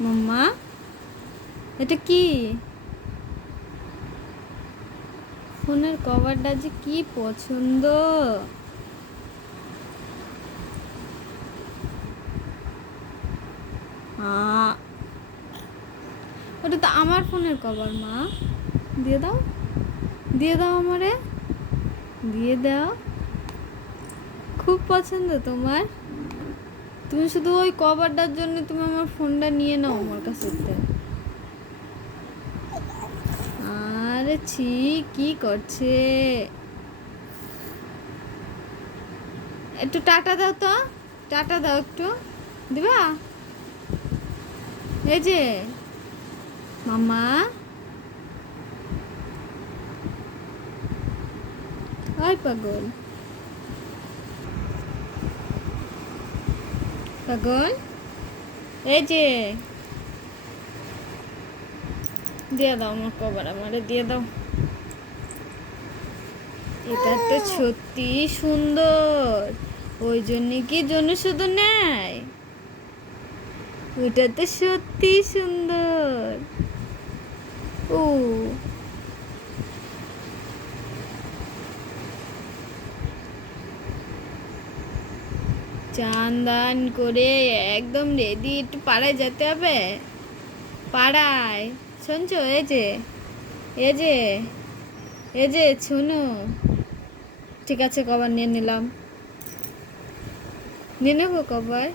মাম্মা, এটা কি? ফোনের কভারটা যে কি পছন্দ? ওটা তো আমার ফোনের কভার, মা। দিয়ে দাও দিয়ে দাও আমারে। দিয়ে দাও। খুব পছন্দ তোমার। তুমি শুধু ওই কভারটার জন্য তুমি আমার ফোনটা নিয়ে নাও আমার কাছে। আরে ছি, কি করছে? একটু টাটা দাও তো, টাটা দাও একটু। দিবা? এই যে মামা ওই পাগল। পাগল এই যে। দিয়ে দাও আমার কভার আমারে দিয়ে দাও। এটা তো সত্যি সুন্দর। ওই জন্য কি জন্য শুধু নেয়? ওইটা তো সত্যি সুন্দর। ও। চান দান করে একদম রেডি একটু পাড়ায় যেতে হবে? পাড়ায়? শুনছো? এই যে এ যে এ যে, শুনো। ঠিক আছে কভার নিয়ে নিলাম। নিয়ে নেব কভার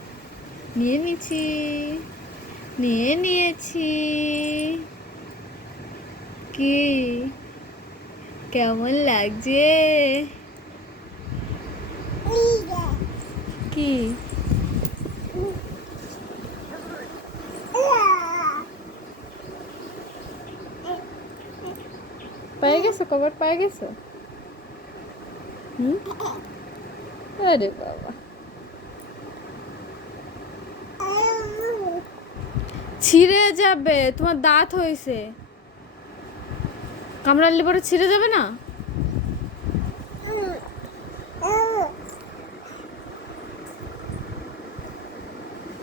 নিয়ে নিছি নিয়ে নিয়েছি। কি? কেমন লাগছে? কি? পেয়ে গেছো? কভার পেয়ে গেছো? আরে বাবা। ছিঁড়ে যাবে, তোমার দাঁত হয়েছে। কামড়ালে পরে ছিঁড়ে যাবে না?